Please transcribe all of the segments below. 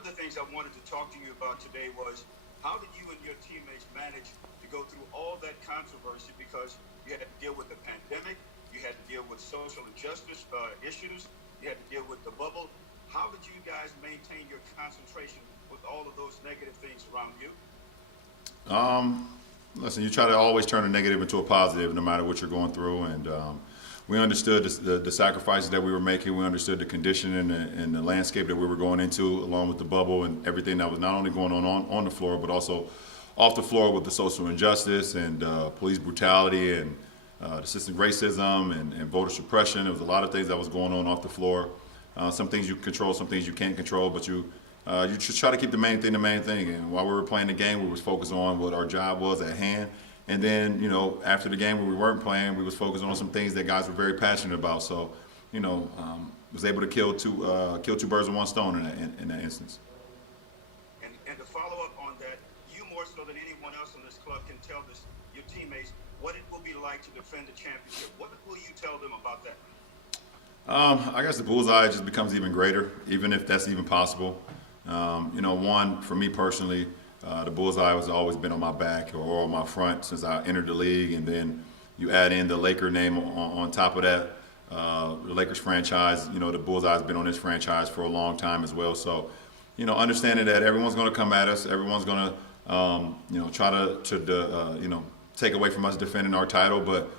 of the things I wanted to talk to you about today was how did you and your teammates manage to go through all that controversy because you had to deal with the pandemic, you had to deal with social injustice issues, you had to deal with the bubble. How did you guys maintain your concentration with all of those negative things around you? Listen, you try to always turn a negative into a positive, no matter what you're going through. And we understood the sacrifices that we were making. We understood the condition and the landscape that we were going into, along with the bubble and everything that was not only going on the floor, but also off the floor with the social injustice and police brutality and systemic racism and voter suppression. There was a lot of things that was going on off the floor. Some things you control, some things you can't control, but you just try to keep the main thing the main thing. And while we were playing the game, we was focused on what our job was at hand. And then, after the game when we weren't playing, we was focused on some things that guys were very passionate about. So, was able to kill two birds with one stone in that instance. And to follow up on that, you more so than anyone else in this club can tell your teammates what it will be like to defend the championship. What will you tell them about that? I guess the bullseye just becomes even greater, even if that's even possible. One, for me personally, the bullseye has always been on my back or on my front since I entered the league. And then you add in the Laker name on top of that, the Lakers franchise. The bullseye has been on this franchise for a long time as well. So, understanding that everyone's going to come at us, everyone's going to, try to take away from us defending our title. But,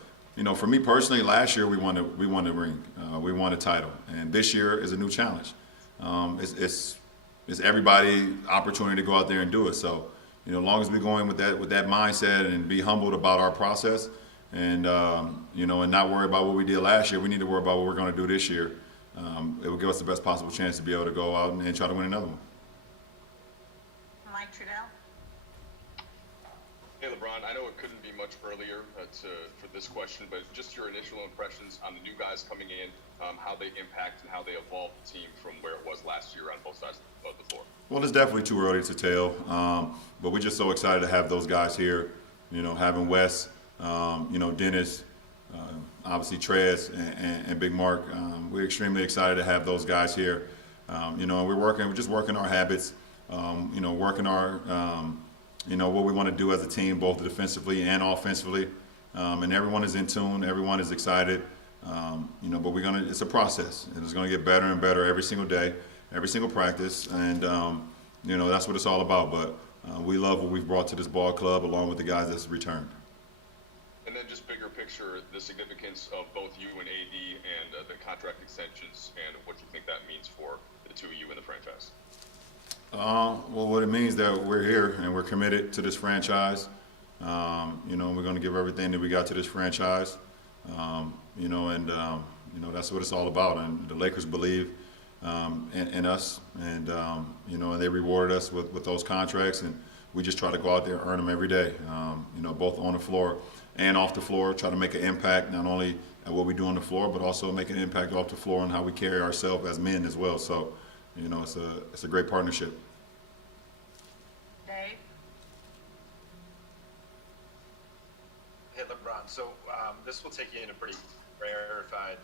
for me personally, last year we won the ring, we won a title, and this year is a new challenge. It's everybody opportunity to go out there and do it. So, as long as we go in with that mindset and be humbled about our process, and and not worry about what we did last year, we need to worry about what we're going to do this year. It will give us the best possible chance to be able to go out and try to win another one. Mike Trudell. Hey, LeBron, I know it couldn't be much earlier for this question, but just your initial impressions on the new guys coming in, how they impact and how they evolve the team from where it was last year on both sides of the floor. Well, it's definitely too early to tell, but we're just so excited to have those guys here. Having Wes, Dennis, obviously Trez and Big Mark. We're extremely excited to have those guys here. We're just working our habits, working our what we want to do as a team, both defensively and offensively. And everyone is in tune. Everyone is excited. But it's a process, and it's going to get better and better every single day, every single practice. And, that's what it's all about. But we love what we've brought to this ball club along with the guys that's returned. And then just bigger picture, the significance of both you and AD and the contract extensions and what you think that means for the two of you in the franchise. Well, what it means that we're here and we're committed to this franchise. We're going to give everything that we got to this franchise. That's what it's all about. And the Lakers believe in us, and and they rewarded us with those contracts, and we just try to go out there and earn them every day. Both on the floor and off the floor, try to make an impact not only at what we do on the floor, but also make an impact off the floor and how we carry ourselves as men as well. So, it's a great partnership. Dave. Hey, LeBron. So this will take you in a pretty rarefied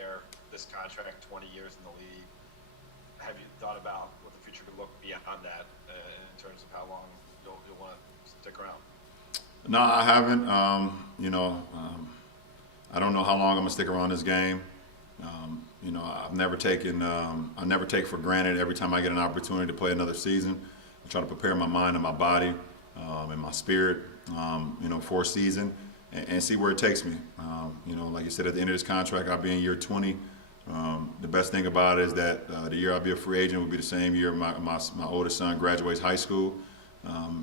air, this contract, 20 years in the league. Have you thought about what the future could look beyond that in terms of how long you'll want to stick around? No, I haven't. I don't know how long I'm gonna stick around this game. I've never taken. I never take for granted every time I get an opportunity to play another season. I try to prepare my mind and my body and my spirit, for a season and see where it takes me. Like you said, at the end of this contract, I'll be in year 20. The best thing about it is that the year I'll be a free agent will be the same year my oldest son graduates high school.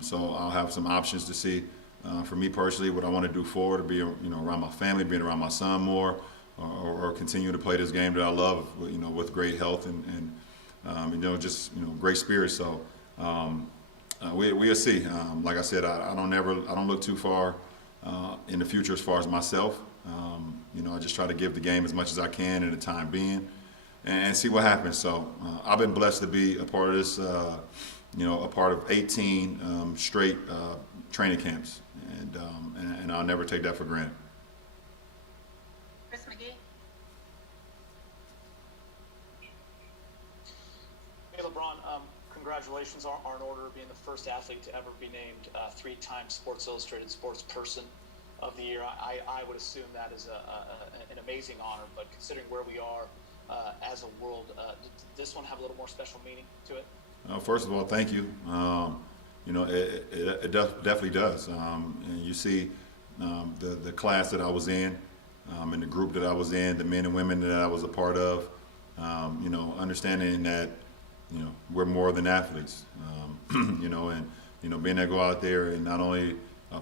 So I'll have some options to see, for me personally, what I want to do forward, to be around my family, being around my son more, or continue to play this game that I love, with great health and great spirit. So we'll see. Like I said, I don't look too far in the future as far as myself. I just try to give the game as much as I can in the time being, and see what happens. So I've been blessed to be a part of this, a part of 18 straight training camps, and I'll never take that for granted. Chris McGee. Hey, LeBron, congratulations are in order of being the first athlete to ever be named 3-time Sports Illustrated Sports Person of the Year. I would assume that is an amazing honor, but considering where we are as a world, does this one have a little more special meaning to it? First of all, thank you. It definitely does. And you see the class that I was in, and the group that I was in, the men and women that I was a part of, understanding that, we're more than athletes, and, being able to go out there and not only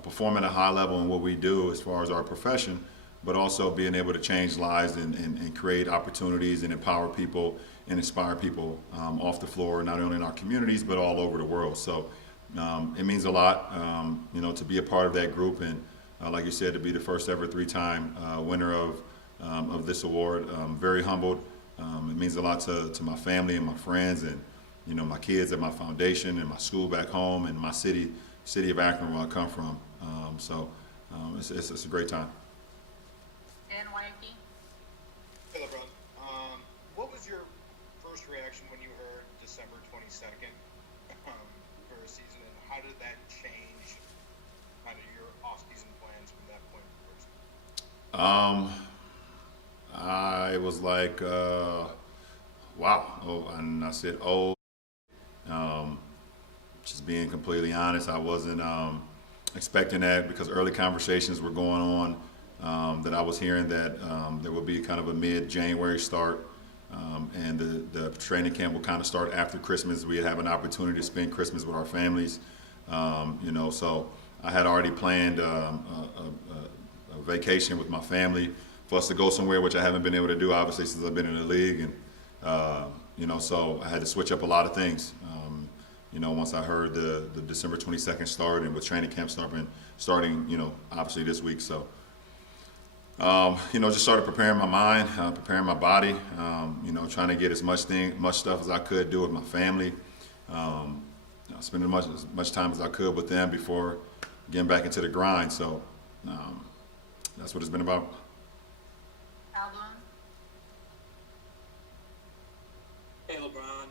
perform at a high level in what we do as far as our profession, but also being able to change lives and create opportunities and empower people and inspire people off the floor, not only in our communities, but all over the world. So it means a lot, to be a part of that group and, like you said, to be the first ever 3-time winner of this award. I'm very humbled. It means a lot to my family and my friends and, my kids at my foundation and my school back home and my city of Akron, where I come from. It's a great time. Dan Wacky. Hey, LeBron. What was your first reaction when you heard December 22nd for a season, and how did that change kind of your off-season plans from that point forward? I was like, wow. Oh, and I said, oh. Just being completely honest, I wasn't expecting that because early conversations were going on that I was hearing that there would be kind of a mid-January start, and the training camp would kind of start after Christmas. We'd have an opportunity to spend Christmas with our families, so I had already planned a vacation with my family for us to go somewhere, which I haven't been able to do, obviously, since I've been in the league, and so I had to switch up a lot of things. Once I heard the December 22nd start and with training camp starting, obviously this week. So, just started preparing my mind, preparing my body, trying to get as much stuff as I could do with my family, spending as much time as I could with them before getting back into the grind. So, that's what it's been about. Album. Hey, LeBron.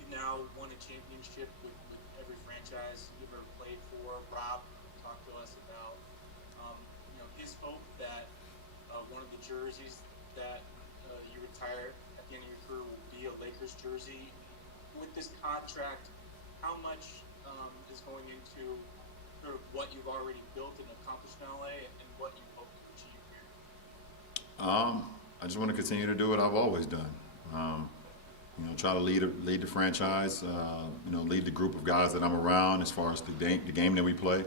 You've now won a championship with every franchise you've ever played for. Rob talked to us about, his hope that one of the jerseys that you retire at the end of your career will be a Lakers jersey. With this contract, how much is going into sort of what you've already built and accomplished in LA and what you hope to achieve here? I just want to continue to do what I've always done. Try to lead the franchise, lead the group of guys that I'm around as far as the game that we play.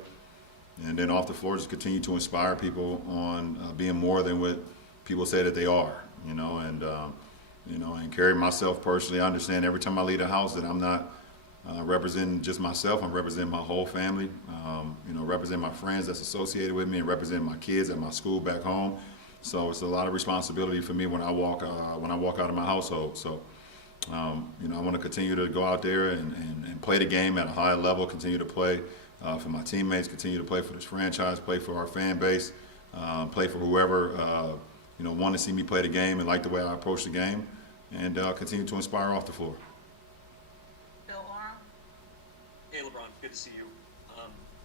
And then off the floor, just continue to inspire people on being more than what people say that they are, and carry myself personally. I understand every time I leave a house that I'm not representing just myself, I'm representing my whole family, representing my friends that's associated with me and representing my kids at my school back home. So it's a lot of responsibility for me when I walk out of my household. So, I want to continue to go out there and play the game at a high level, continue to play for my teammates, continue to play for this franchise, play for our fan base, play for whoever, want to see me play the game and like the way I approach the game, and continue to inspire off the floor. Bill Oram. Hey, LeBron, good to see you.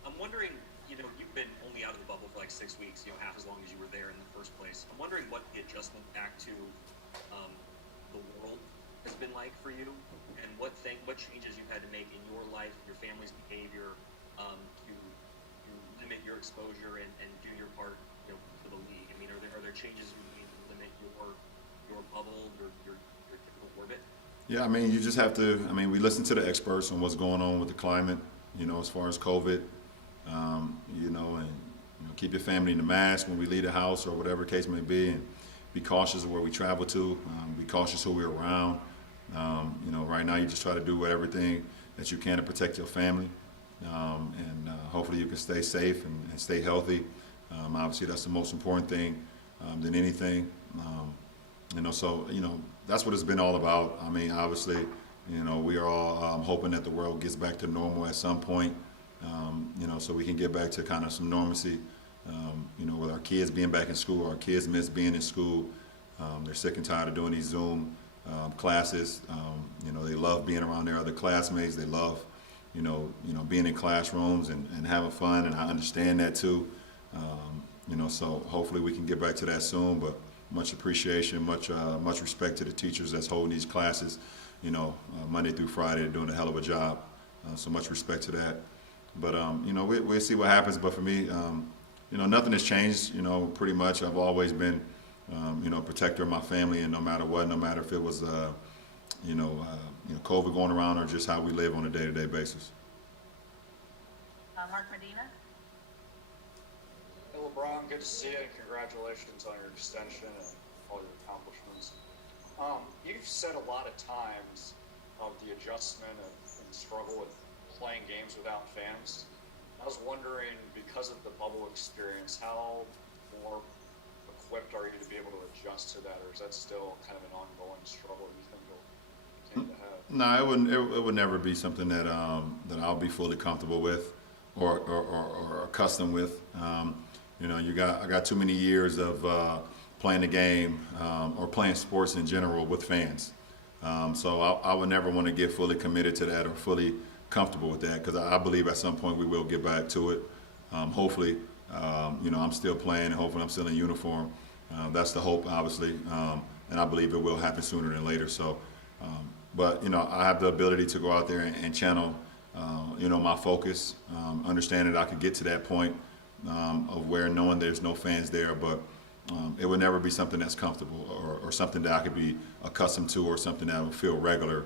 I'm wondering, you've been only out of the bubble for like 6 weeks, half as long as you were there in the first place. I'm wondering what the adjustment back to the world has been like for you, and what changes you've had to make in your life, your family's behavior, to limit your exposure and do your part, for the league. I mean, are there changes you need to limit your bubble, your typical orbit? Yeah, you just have to. We listen to the experts on what's going on with the climate, as far as COVID, and keep your family in the mask when we leave the house or whatever the case may be, and be cautious of where we travel to, be cautious who we're around. Right now you just try to do everything that you can to protect your family, and hopefully you can stay safe and stay healthy. Obviously that's the most important thing than anything. So that's what it's been all about. Obviously, we are all hoping that the world gets back to normal at some point, so we can get back to kind of some normalcy, with our kids being back in school. Our kids miss being in school. They're sick and tired of doing these Zoom classes. They love being around their other classmates. They love, being in classrooms and having fun, and I understand that too. So hopefully we can get back to that soon. But much appreciation, much respect to the teachers that's holding these classes, Monday through Friday. They're doing a hell of a job. So much respect to that. But we'll see what happens. But for me, nothing has changed. Pretty much I've always been, protector of my family, and no matter what, no matter if it was, COVID going around or just how we live on a day-to-day basis. Mark Medina. Hey, LeBron, good to see you, and congratulations on your extension and all your accomplishments. You've said a lot of times of the adjustment and struggle with playing games without fans. I was wondering, because of the bubble experience, how more equipped are you to be able to adjust to that, or is that still kind of an ongoing struggle you think you'll continue to have? No, it would never be something that I'll be fully comfortable with or accustomed with. I got too many years of playing the game or playing sports in general with fans. So I would never want to get fully committed to that or fully comfortable with that, because I believe at some point we will get back to it. Hopefully, I'm still playing, and hopefully I'm still in uniform. That's the hope, obviously, and I believe it will happen sooner than later. So, but I have the ability to go out there and channel, my focus, understanding that I could get to that point of where knowing there's no fans there, but it would never be something that's comfortable or something that I could be accustomed to or something that would feel regular,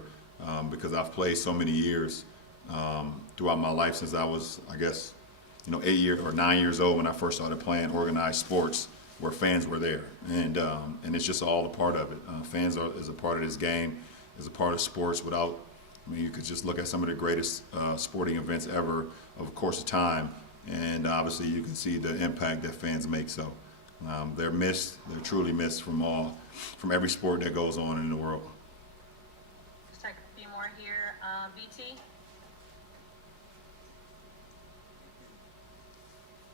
because I've played so many years throughout my life since I was, I guess, 8 years or 9 years old when I first started playing organized sports where fans were there, and it's just all a part of it. Fans is a part of this game, is a part of sports. You could just look at some of the greatest sporting events ever of a course of time, and obviously you can see the impact that fans make. So they're truly missed from every sport that goes on in the world. Let's take a few more here. BT.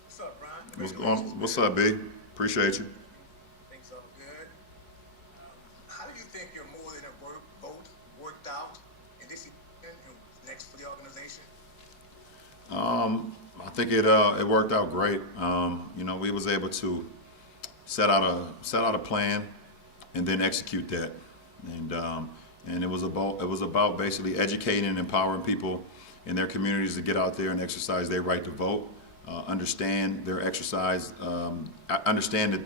What's up, Brian? What's up, B? Appreciate you. Things are good. How do you think your more than a vote worked out in this season and next for the organization? I think it worked out great. We was able to set out a plan and then execute that, and it was about basically educating and empowering people in their communities to get out there and exercise their right to vote. Understand their exercise, understand that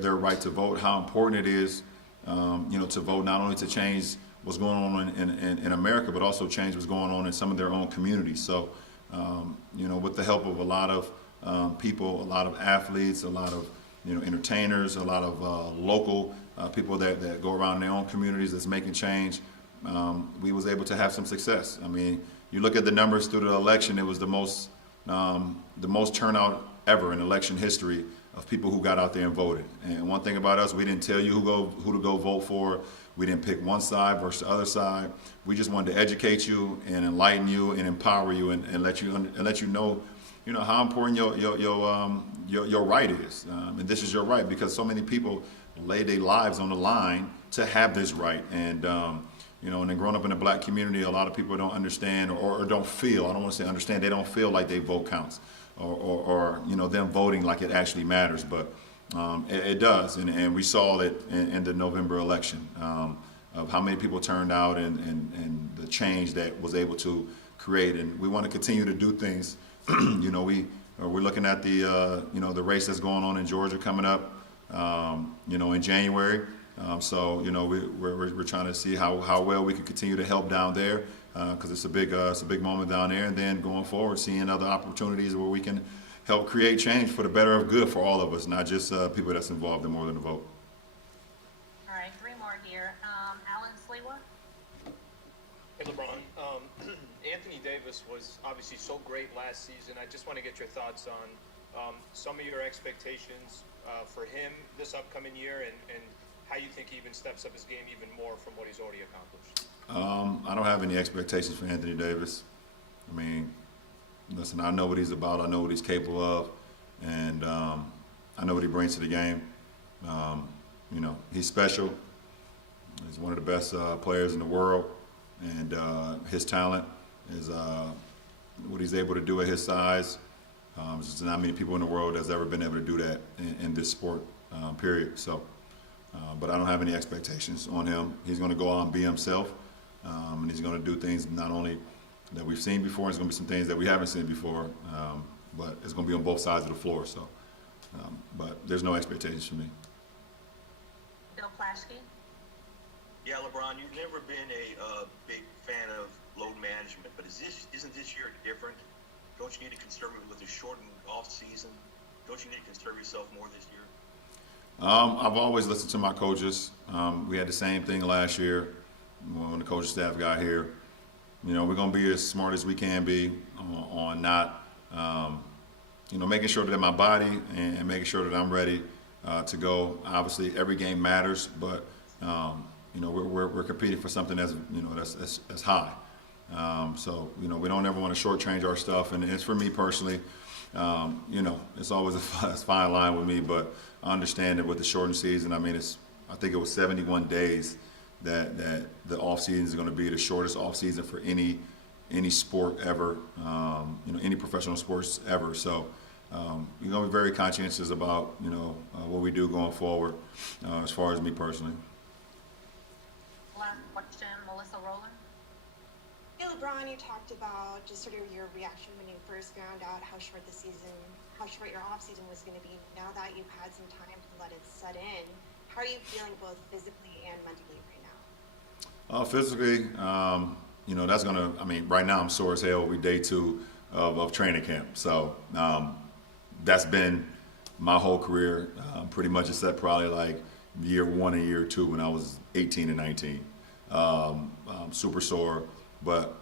their right to vote, how important it is, to vote, not only to change what's going on in America, but also change what's going on in some of their own communities. So, with the help of a lot of people, a lot of athletes, a lot of entertainers, a lot of local people that go around in their own communities that's making change, we was able to have some success. I mean, you look at the numbers through the election; it was the most turnout ever in election history of people who got out there and voted. And one thing about us, we didn't tell you who to go vote for. We didn't pick one side versus the other side. We just wanted to educate you and enlighten you and empower you and let you know, how important your right is. And this is your right, because so many people lay their lives on the line to have this right. And and then growing up in a black community, a lot of people don't understand or don't feel, I don't want to say understand, they don't feel like their vote counts or them voting like it actually matters. But it does, and we saw it in the November election, of how many people turned out and the change that was able to create. And we want to continue to do things. We're looking at the race that's going on in Georgia coming up, in January. So we're trying to see how well we can continue to help down there, because it's a big moment down there. And then going forward, seeing other opportunities where we can help create change for the better of good for all of us, not just people that's involved in more than a vote. All right, three more here. Alan Sliwa. Hey, LeBron. Anthony Davis was obviously so great last season. I just want to get your thoughts on some of your expectations for him this upcoming year, and how you think he even steps up his game even more from what he's already accomplished. I don't have any expectations for Anthony Davis. I mean, listen, I know what he's about. I know what he's capable of, and I know what he brings to the game. He's special. He's one of the best players in the world, and his talent is what he's able to do at his size. There's not many people in the world that's ever been able to do that in this sport, period. So, but I don't have any expectations on him. He's going to go out and be himself, and he's going to do things not only that we've seen before, it's going to be some things that we haven't seen before, but it's going to be on both sides of the floor. So, but there's no expectations for me. Bill Plaschke. Yeah, LeBron, you've never been a big fan of load management, but isn't this year different? Don't you need to conserve it with a shortened off season? Don't you need to conserve yourself more this year? I've always listened to my coaches. We had the same thing last year when the coaching staff got here. You know, we're going to be as smart as we can be on not, making sure that my body and making sure that I'm ready to go. Obviously, every game matters, but we're competing for something that's high. So we don't ever want to shortchange our stuff, and it's for me personally. It's always a fine line with me, but I understand that with the shortened season, I think it was 71 days that the off season is going to be the shortest off season for any sport ever, any professional sports ever. So we're going to be very conscientious about what we do going forward, as far as me personally. Last question, Melissa Rowland. Hey, LeBron, you talked about just sort of your reaction when you first found out how short your off season was going to be. Now that you've had some time to let it set in, how are you feeling both physically and mentally right now? Physically, that's right now I'm sore as hell. We day 2 of training camp. So that's been my whole career, pretty much except probably like year 1 and year 2 when I was 18 and 19. Super sore, but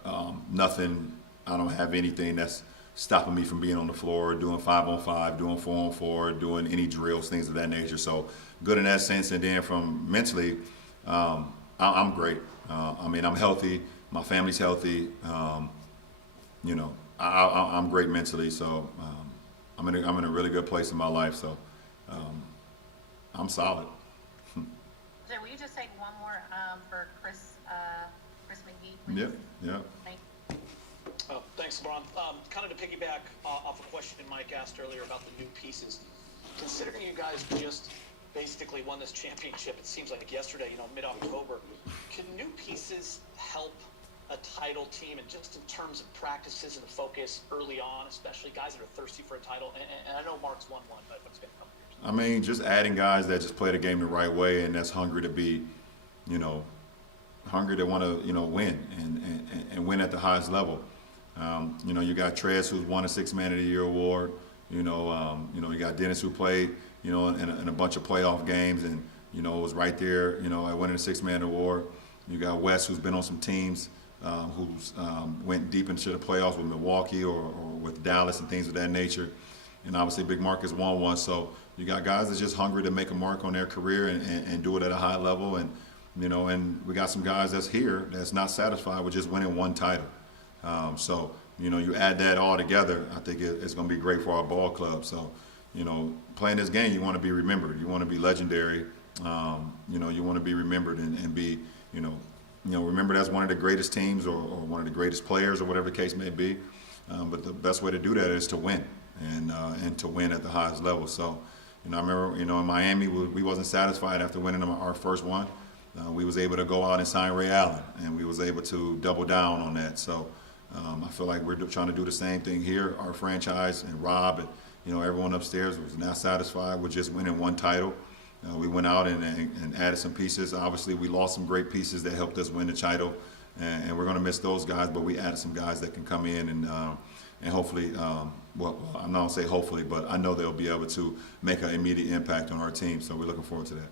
nothing, I don't have anything that's stopping me from being on the floor, doing 5-on-5, doing 4-on-4, doing any drills, things of that nature. So good in that sense. And then from mentally, I'm great. I'm healthy. My family's healthy. I'm great mentally. So I'm in a really good place in my life. So I'm solid. Jay, will you just take one more for Chris McGee, please? Yeah. Thank Oh, thanks, LeBron. Kind of to piggyback off a question Mike asked earlier about the new pieces. Considering you guys just basically won this championship, it seems like yesterday, mid-October, can new pieces help a title team, and just in terms of practices and focus early on, especially guys that are thirsty for a title? And I know Mark's won one, but it's been a couple years. Just adding guys that just play the game the right way and that's hungry to be, hungry to want to, win and win at the highest level. You got Trez, who's won a 6 Man of the Year award. You got Dennis, who played, in a bunch of playoff games and, was right there, at winning a 6 Man award. You got Wes, who's been on some teams, who's went deep into the playoffs with Milwaukee or with Dallas and things of that nature. And obviously Big Marcus won one. So you got guys that's just hungry to make a mark on their career and do it at a high level. And, and we got some guys that's here that's not satisfied with just winning one title. So you add that all together, I think it's going to be great for our ball club. So, playing this game, you want to be remembered. You want to be legendary. You want to be remembered and be, remembered as one of the greatest teams or one of the greatest players or whatever the case may be. But the best way to do that is to win and to win at the highest level. So, I remember, in Miami, we wasn't satisfied after winning our first one. We was able to go out and sign Ray Allen, and we was able to double down on that. So I feel like we're trying to do the same thing here. Our franchise and Rob and everyone upstairs was not satisfied with just winning one title. We went out and added some pieces. Obviously, we lost some great pieces that helped us win the title, and we're going to miss those guys. But we added some guys that can come in and hopefully, I'm not going to say hopefully, but I know they'll be able to make an immediate impact on our team. So we're looking forward to that.